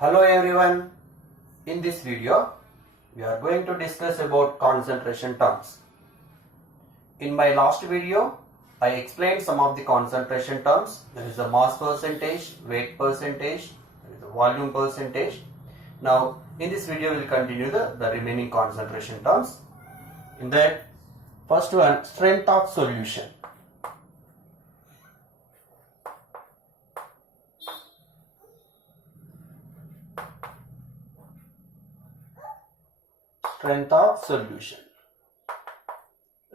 Hello everyone. In this video, we are going to discuss about concentration terms. In my last video, I explained some of the concentration terms. There is the mass percentage, weight percentage, there is the volume percentage. Now, in this video, we will continue the remaining concentration terms. In that, first one, strength of solution. Strength of solution.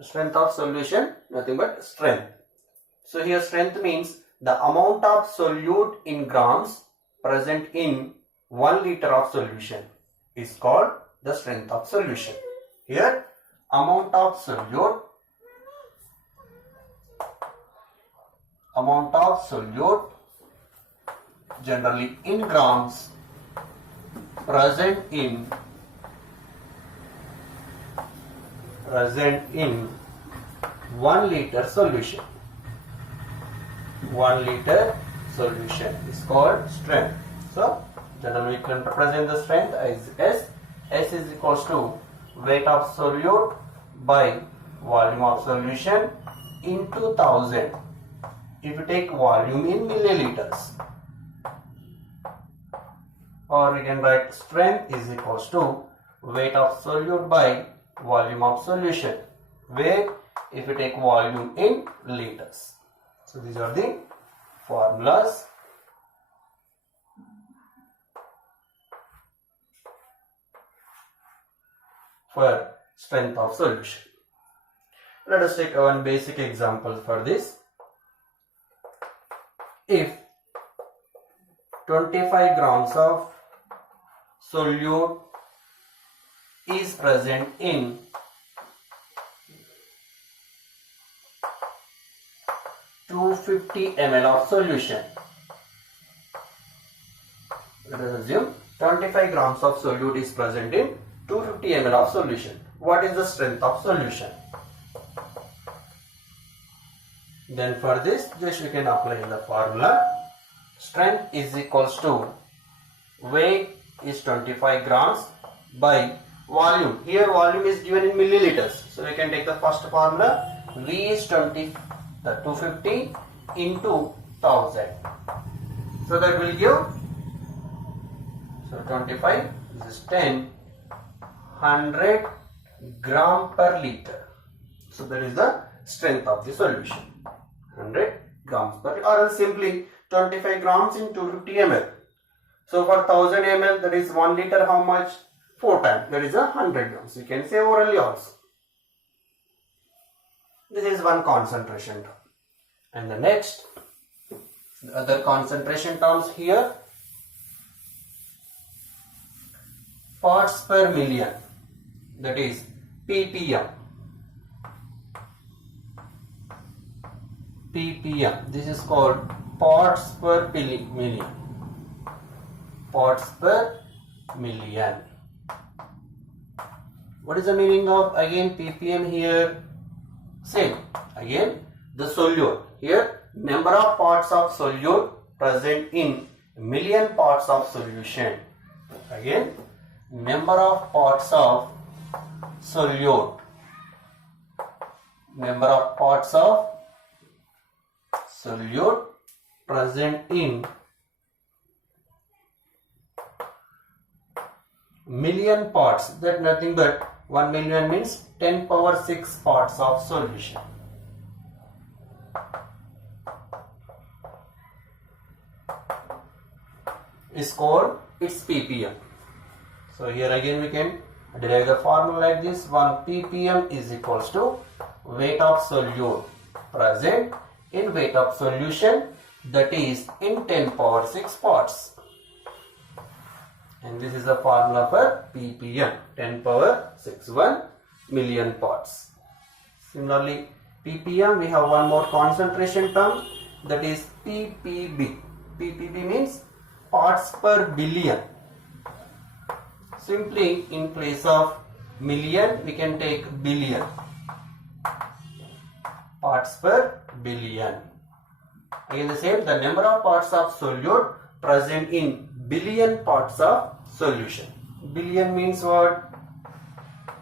Strength of solution, nothing but strength. So here strength means the amount of solute in grams present in 1 liter of solution is called the strength of solution. Here amount of solute generally in grams present in 1 liter solution. 1 liter solution is called strength. So generally we can represent the strength as S. S is equals to weight of solute by volume of solution into 1000. If you take volume in milliliters, or we can write strength is equals to weight of solute by volume of solution, where if you take volume in liters. So these are the formulas for strength of solution. Let us take one basic example for this. If 25 grams of solute is present in 250 ml of solution. Let us assume 25 grams of solute is present in 250 ml of solution. What is the strength of solution? Then for this, just we can apply the formula. Strength is equals to weight is 25 grams by volume. Here volume is given in milliliters. So we can take the first formula. V is 250 into 1000. So that will give, so 25 this is 10, 100 gram per liter. So that is the strength of the solution. 100 grams per liter, or else simply 25 grams in 250 ml. So for 1000 ml, that is 1 liter, how much? 4 times, that is 100 grams. You can say orally also. This is one concentration term. And the next, the other concentration terms here, parts per million, that is ppm. ppm, this is called parts per million. Parts per million. What is the meaning of again ppm here? Same. Again the solute. Here number of parts of solute present in million parts of solution. Again number of parts of solute. Number of parts of solute present in million parts, that nothing but 1 million means 10 power 6 parts of solution. Is called its ppm. So here again we can derive the formula like this. 1 ppm is equals to weight of solute present in weight of solution, that is in 10 power 6 parts. And this is the formula for ppm, 10 power 6, 1 million parts. Similarly, ppm, we have one more concentration term, that is ppb. ppb means parts per billion. Simply in place of million, we can take billion. Parts per billion. Again the same, the number of parts of solute present in billion parts of solution. Billion means what?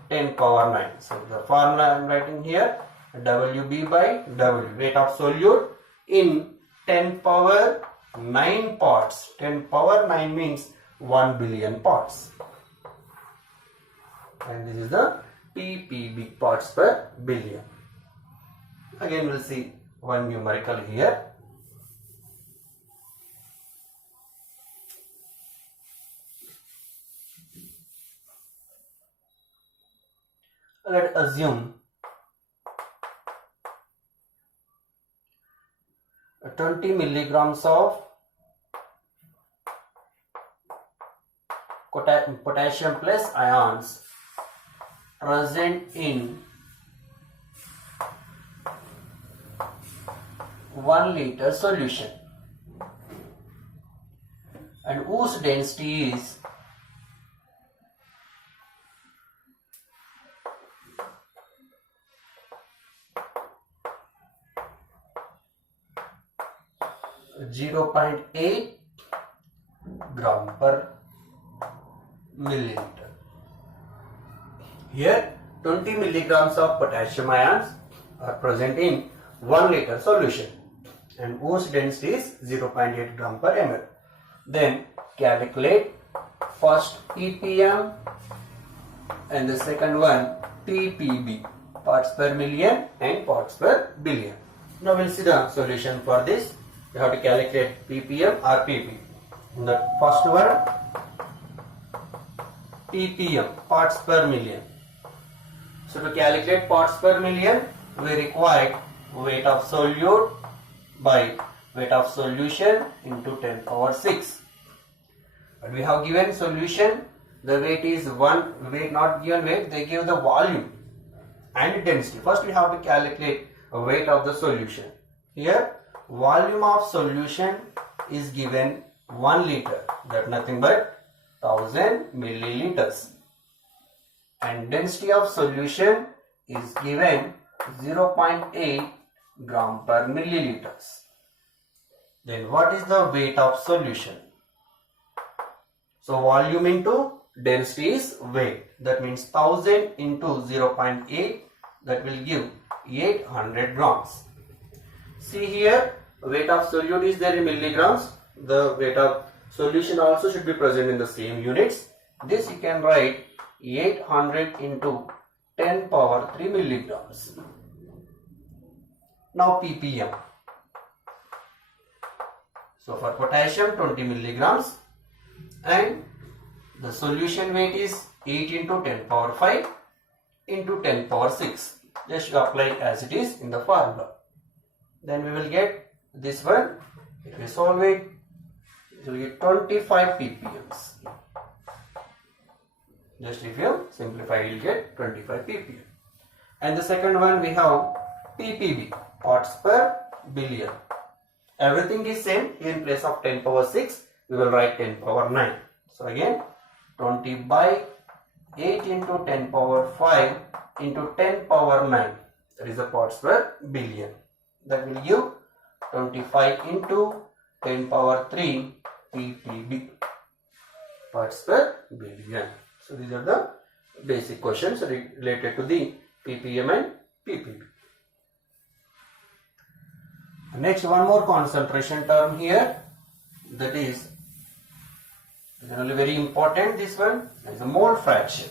10 power 9. So the formula I am writing here, WB by W, weight of solute in 10 power 9 parts. 10 power 9 means 1 billion parts. And this is the ppb, parts per billion. Again we will see one numerical here. Let us assume 20 milligrams of potassium plus ions present in 1 liter solution and whose density is 0.8 gram per milliliter. Here 20 milligrams of potassium ions are present in 1 liter solution and whose density is 0.8 gram per ml. Then calculate first ppm and the second one ppb, parts per million and parts per billion. Now we'll see the solution for this. You have to calculate ppm or pp. In the first one, ppm, parts per million. So to calculate parts per million, we require weight of solute by weight of solution into 10 power 6. But we have given solution, the weight is one weight, not given weight, they give the volume and density. First we have to calculate a weight of the solution. Here volume of solution is given 1 liter, that nothing but 1000 milliliters, and density of solution is given 0.8 gram per milliliters. Then what is the weight of solution? So volume into density is weight, that means 1000 into 0.8, that will give 800 grams. See here, weight of solute is there in milligrams. The weight of solution also should be present in the same units. This you can write 800 into 10 power 3 milligrams. Now ppm. So for potassium 20 milligrams and the solution weight is 8 into 10 power 5 into 10 power 6. Just apply as it is in the formula. Then we will get this one. If we solve it, it will get 25 ppms. Just if you simplify, you will get 25 ppm. And the second one we have ppb, parts per billion. Everything is same. Here in place of 10 power 6, we will write 10 power 9. So again, 20 by 8 into 10 power 5 into 10 power 9. That is the parts per billion. That will give 25 into 10 power 3 ppb, parts per billion. So these are the basic questions related to the ppm and ppb. Next, one more concentration term here, that is generally very important. This one is the mole fraction.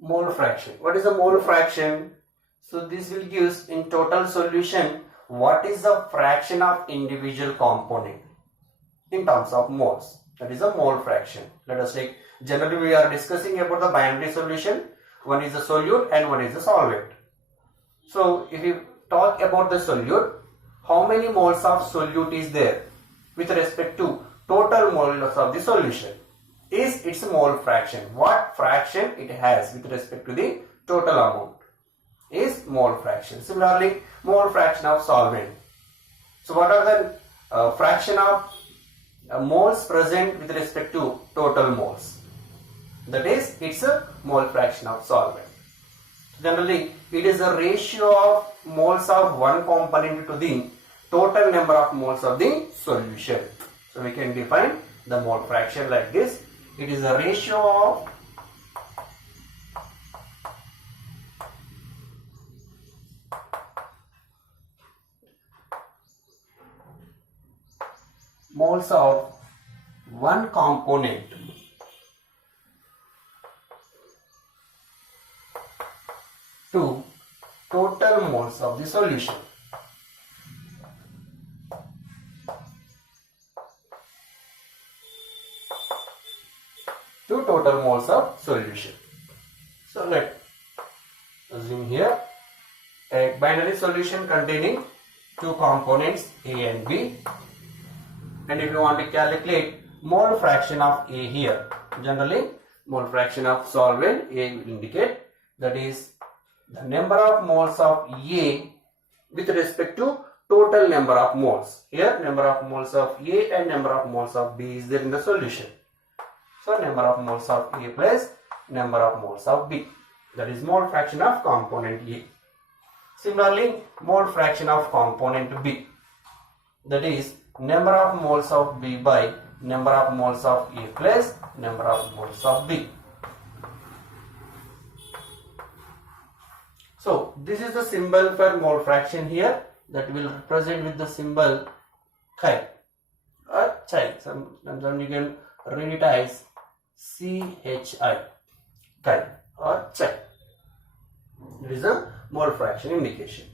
Mole fraction. What is a mole fraction? So this will give in total solution what is the fraction of individual component in terms of moles. That is a mole fraction. Let us take, generally we are discussing about the binary solution. One is the solute and one is the solvent. So if you talk about the solute, how many moles of solute is there with respect to total moles of the solution? Is its mole fraction. What fraction it has with respect to the total amount is mole fraction. Similarly, mole fraction of solvent. So what are the fraction of moles present with respect to total moles. That is, it's a mole fraction of solvent. Generally, it is a ratio of moles of one component to the total number of moles of the solution. So we can define the mole fraction like this. It is a ratio of moles of one component to total moles of the solution. To total moles of solution. So let's assume here a binary solution containing two components A and B, and if you want to calculate mole fraction of A here, generally mole fraction of solvent A will indicate, that is the number of moles of A with respect to total number of moles. Here number of moles of A and number of moles of B is there in the solution. So number of moles of A plus number of moles of B, that is mole fraction of component A. Similarly, mole fraction of component B, that is number of moles of B by number of moles of A plus number of moles of B. So this is the symbol for mole fraction here, that will represent with the symbol chi or chi. Sometimes you can read it as CHI, chi or chi. It is a mole fraction indication.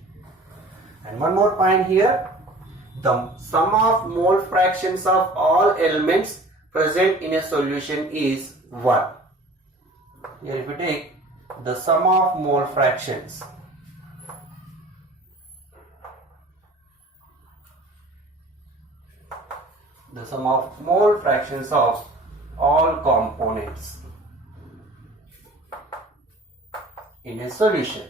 And one more point here, the sum of mole fractions of all elements present in a solution is 1. Here if we take the sum of mole fractions of all components in a solution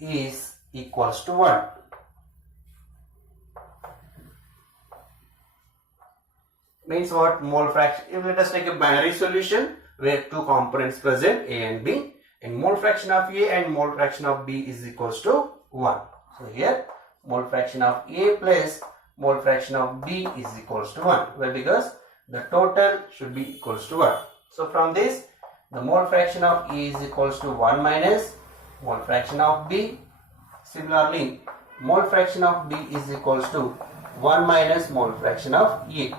is equals to 1. Means what? Mole fraction. If let us take a binary solution where two components present A and B, and mole fraction of A and mole fraction of B is equals to 1. So here mole fraction of A plus mole fraction of B is equals to 1. Well, because the total should be equals to 1. So from this, the mole fraction of A is equals to 1 minus mole fraction of B. Similarly, mole fraction of B is equals to 1 minus mole fraction of A.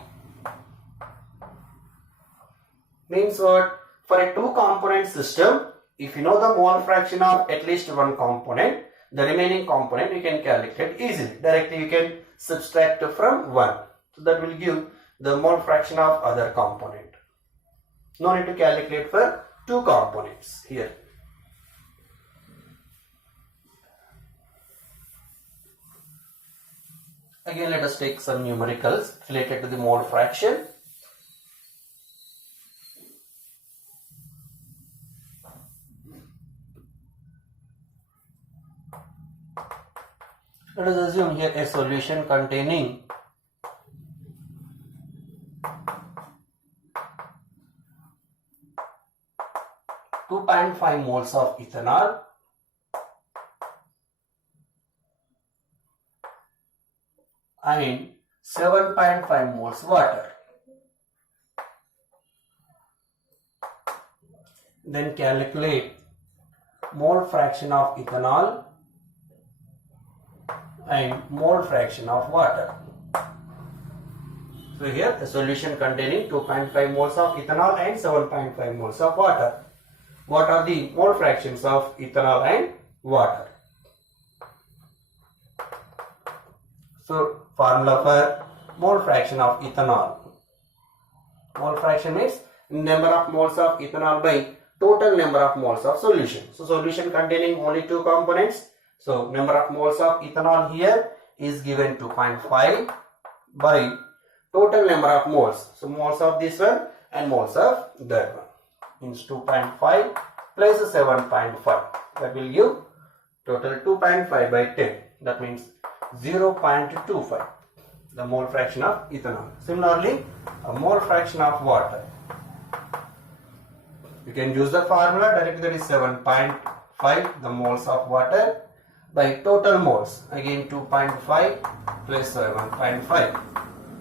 Means what? For a two component system, if you know the mole fraction of at least one component, the remaining component you can calculate easily. Directly you can subtract from 1. So that will give the mole fraction of other component. No need to calculate for two components here. Again, let us take some numericals related to the mole fraction. Let us assume here a solution containing (2.5) moles of ethanol and 7.5 moles water. Then calculate mole fraction of ethanol and mole fraction of water. So here the solution containing 2.5 moles of ethanol and 7.5 moles of water. What are the mole fractions of ethanol and water? So formula for mole fraction of ethanol. Mole fraction means number of moles of ethanol by total number of moles of solution. So solution containing only two components. So number of moles of ethanol here is given 2.5 by total number of moles. So moles of this one and moles of that one. Means 2.5 plus 7.5. That will give total 2.5 by 10. That means 0.25. the mole fraction of ethanol. Similarly, a mole fraction of water. You can use the formula directly, that is 7.5 the moles of water by total moles. Again 2.5 plus 7.5.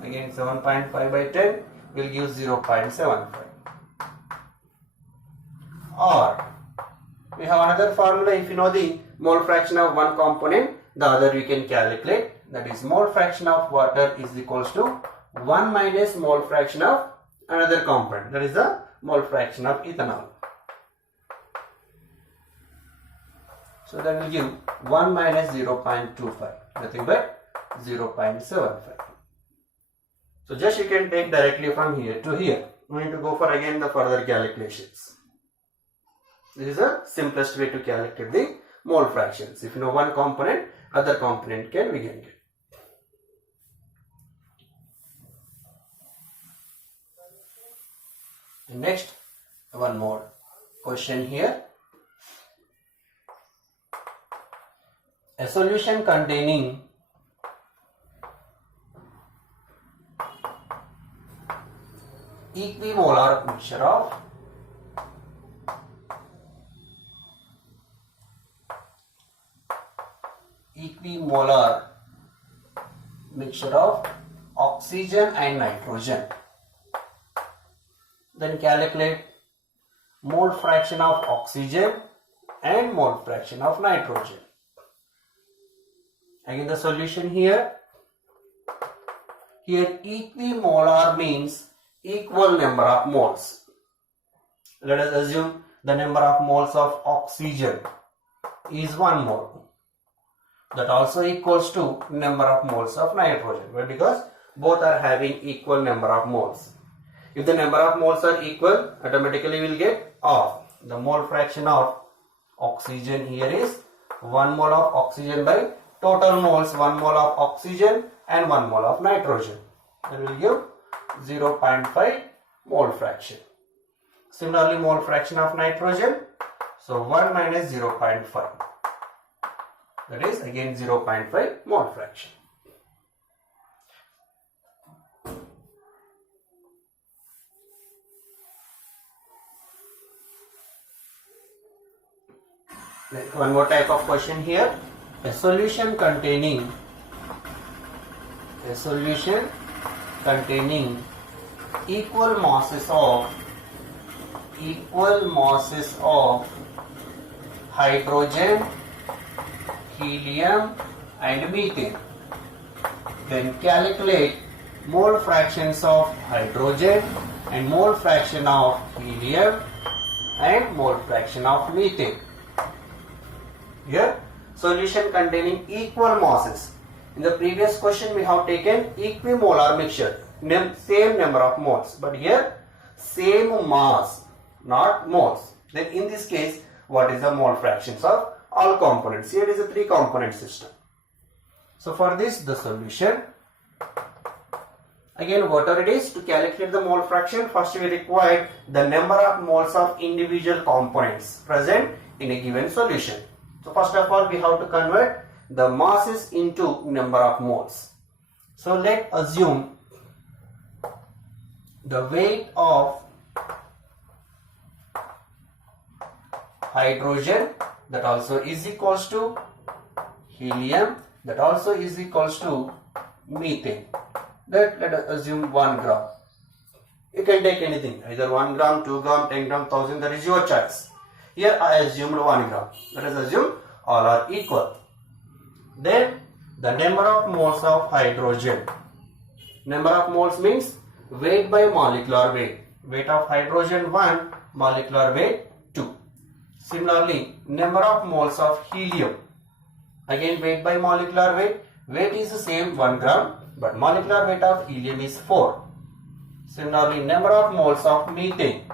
Again 7.5 by 10 will give 0.75. Or we have another formula. If you know the mole fraction of one component, the other we can calculate. That is mole fraction of water is equals to 1 minus mole fraction of another component. That is the mole fraction of ethanol. So that will give 1 minus 0.25, nothing but 0.75. So just you can take directly from here to here. We need to go for again the further calculations. This is the simplest way to calculate the mole fractions. If you know one component, other component we can get. And next, one more question here. A solution containing equimolar mixture of oxygen and nitrogen. Then calculate mole fraction of oxygen and mole fraction of nitrogen. Again the solution here. Here equimolar means equal number of moles. Let us assume the number of moles of oxygen is 1 mole. That also equals to number of moles of nitrogen. Why? Because both are having equal number of moles. If the number of moles are equal, automatically we will get half. The mole fraction of oxygen here is 1 mole of oxygen by total moles 1 mole of oxygen and 1 mole of nitrogen. That will give 0.5 mole fraction. Similarly, mole fraction of nitrogen. So 1 minus 0.5. That is again 0.5 mole fraction. One more type of question here. A solution containing equal masses of hydrogen, helium and methane. Then calculate mole fractions of hydrogen and mole fraction of helium and mole fraction of methane. Here solution containing equal masses. In the previous question we have taken equimolar mixture, same number of moles, but here same mass, not moles. Then in this case, what is the mole fractions of all components? Here is a 3 component system. So for this the solution, again whatever it is, to calculate the mole fraction, first we require the number of moles of individual components present in a given solution. So first of all we have to convert the masses into number of moles. So let assume the weight of hydrogen, that also is equals to helium, that also is equals to methane. That let us assume 1 gram. You can take anything, either 1 gram, 2 gram, 10 gram, 1000, that is your choice. Here I assumed 1 gram. Let us assume all are equal. Then the number of moles of hydrogen. Number of moles means weight by molecular weight. Weight of hydrogen 1, molecular weight 2. Similarly, number of moles of helium. Again weight by molecular weight. Weight is the same 1 gram, but molecular weight of helium is 4. Similarly, number of moles of methane.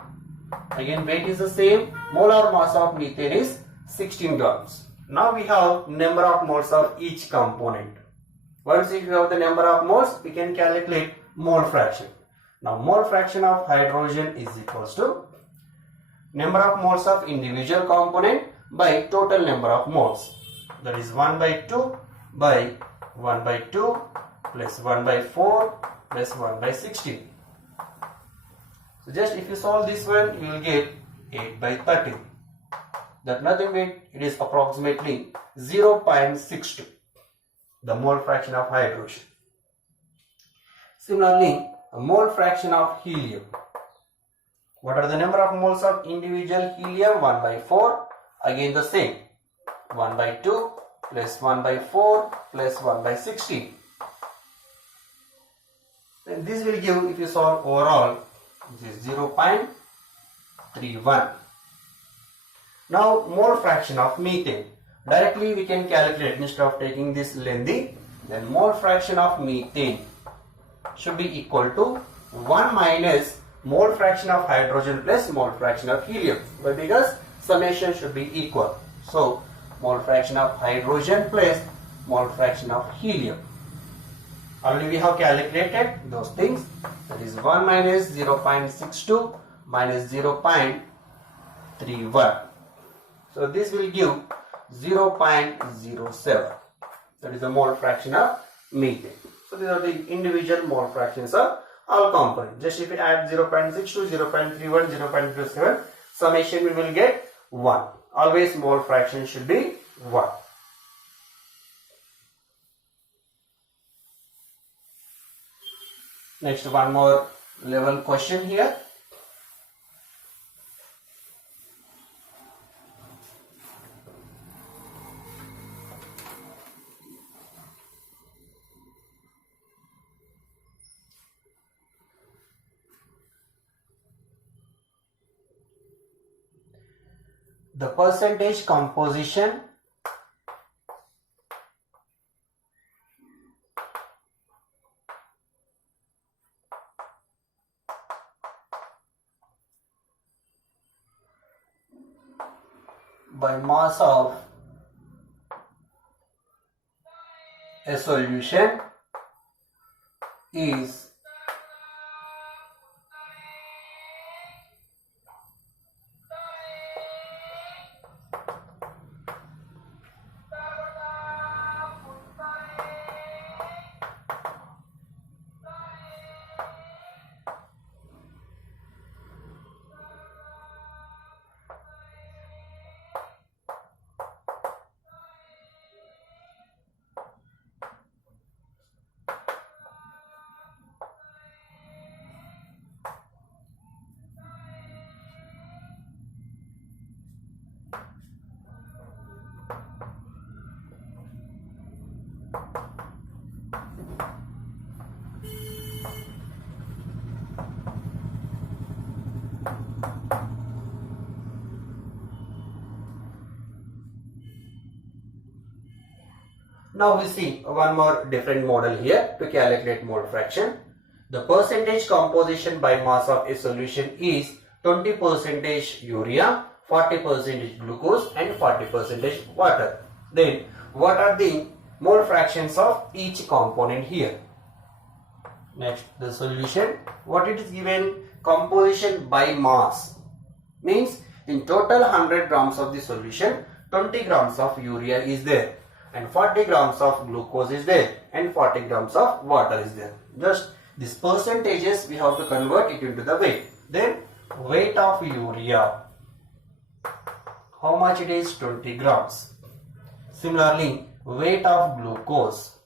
Again weight is the same, molar mass of methane is 16 grams. Now we have number of moles of each component. Once if you have the number of moles, we can calculate mole fraction. Now mole fraction of hydrogen is equals to number of moles of individual component by total number of moles. That is 1 by 2 by 1 by 2 plus 1 by 4 plus 1 by 16. So just if you solve this one, you will get 8 by 13. That nothing but it is approximately 0.62, the mole fraction of hydrogen. Similarly, a mole fraction of helium. What are the number of moles of individual helium? 1 by 4. Again the same. 1 by 2 plus 1 by 4 plus 1 by 16. Then this will give, if you solve overall, this is 0.31. Now mole fraction of methane. Directly we can calculate instead of taking this lengthy. Then mole fraction of methane should be equal to 1 minus mole fraction of hydrogen plus mole fraction of helium. But because summation should be equal. So mole fraction of hydrogen plus mole fraction of helium. Already we have calculated those things. That is 1 minus 0.62 minus 0.31. So this will give 0.07. That is the mole fraction of methane. So these are the individual mole fractions of all components. Just if we add 0.62, 0.31, 0.27, summation we will get 1. Always mole fraction should be 1. Next, one more level question here. The percentage composition by mass of a solution is Now we see one more different model here to calculate mole fraction. The percentage composition by mass of a solution is 20% urea, 40% glucose and 40% water. Then what are the mole fractions of each component here? Next, the solution. What it is given? Composition by mass. Means in total 100 grams of the solution, 20 grams of urea is there. And 40 grams of glucose is there and 40 grams of water is there. Just these percentages we have to convert it into the weight. Then weight of urea, how much it is? 20 grams. Similarly, weight of glucose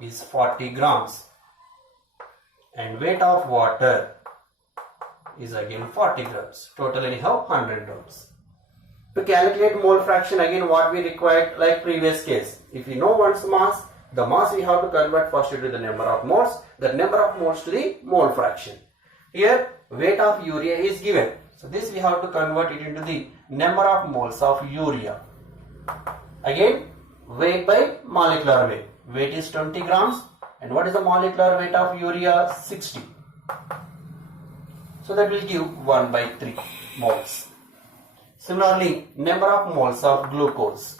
is 40 grams and weight of water is again 40 grams. Total anyhow 100 grams. To calculate mole fraction, again what we required like previous case. If we know one's mass, the mass we have to convert first to the number of moles, the number of moles to the mole fraction. Here weight of urea is given. So this we have to convert it into the number of moles of urea. Again weight by molecular weight. Weight is 20 grams and what is the molecular weight of urea? 60. So that will give 1 by 3 moles. Similarly, number of moles of glucose.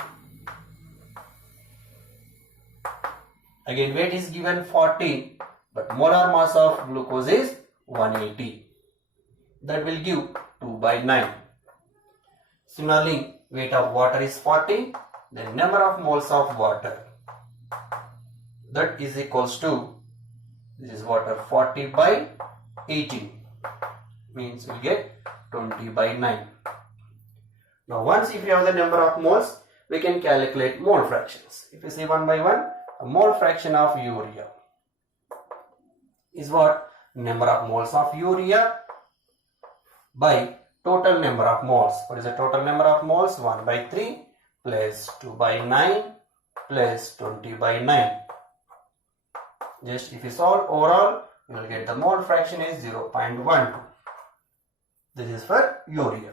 Again weight is given 40 but molar mass of glucose is 180. That will give 2 by 9. Similarly, weight of water is 40. then number of moles of water, that is equals to, this is water, 40 by 18, means we'll get 20 by 9. Now once if you have the number of moles, we can calculate mole fractions. If you see one by one, a mole fraction of urea is what? Number of moles of urea by total number of moles. What is the total number of moles? 1 by 3 plus 2 by 9 plus 20 by 9. Just if you solve overall, you will get the mole fraction is 0.12. This is for urea.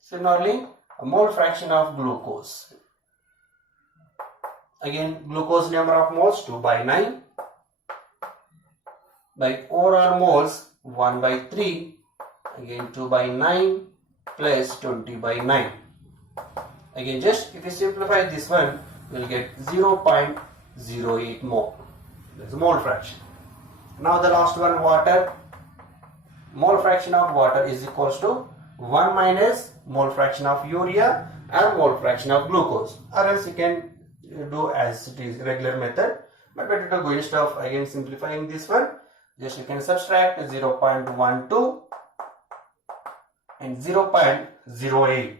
Similarly, a mole fraction of glucose. Again, glucose number of moles 2 by 9 by overall moles 1 by 3, again 2 by 9 plus 20 by 9. Again, just if you simplify this one, you will get 0.08 mole. That is the mole fraction. Now the last one, water. Mole fraction of water is equals to 1 minus mole fraction of urea and mole fraction of glucose, or else you can do as it is regular method, but better to go instead of again simplifying this one, just you can subtract 0.12 and 0.08.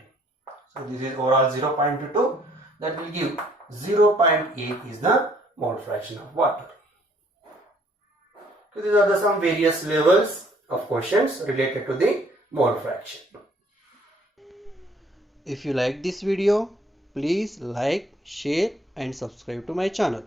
So this is overall 0.22, that will give 0.8 is the mole fraction of water. So these are the some various levels of questions related to the mole fraction. If you like this video, please like, share and subscribe to my channel.